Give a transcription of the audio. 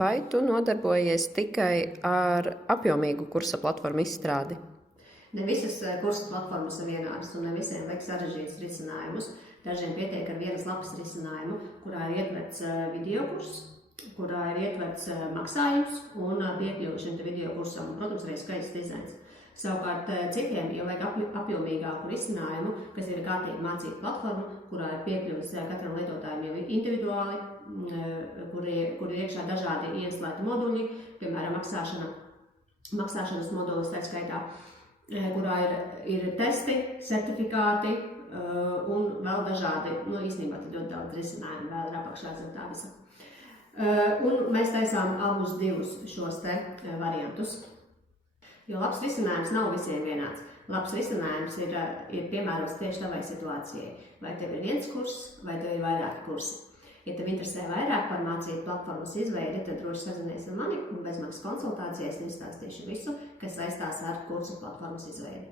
Vai tu nodarbojies tikai ar apjomīgu kursa platformu izstrādi? Ne visas kursa platformas ir vienādas, un ne visiem vajag sarežģītus risinājumus. Dažiem pietiek ar vienas lapas risinājumu, kurā ir ietverts video kurs, kurā ir ietverts maksājums un piekļuvi šim video kursam, un, protams, arī skaists dizains. Savukārt citiem jau vajag apjomīgāku risinājumu, kas ir kārtīgi mācību platforma, kurā ir piekļuvis katram lietotājiem jau individuāli, kur ir iekšā dažādi ieslēgti moduļi, piemēram, maksāšanas modulis tā skaitā, kurā ir testi, certifikāti un vēl dažādi, īstenībā tad ļoti daudz risinājumu vēl ir apakšā zem tā visa. Un mēs taisām abus divus šos te variantus. Jo labs risinājums nav visiem vienāds. Labs risinājums ir piemērots tieši tavai situācijai. Vai tev ir viens kurs, vai tev ir vairāki kursi. Ja tev interesē vairāk par mācību platformas izveidi, tad droši sazinies ar mani un bezmaksas konsultācijās izstāstīšu visu, kas saistās ar kursu platformas izveidi.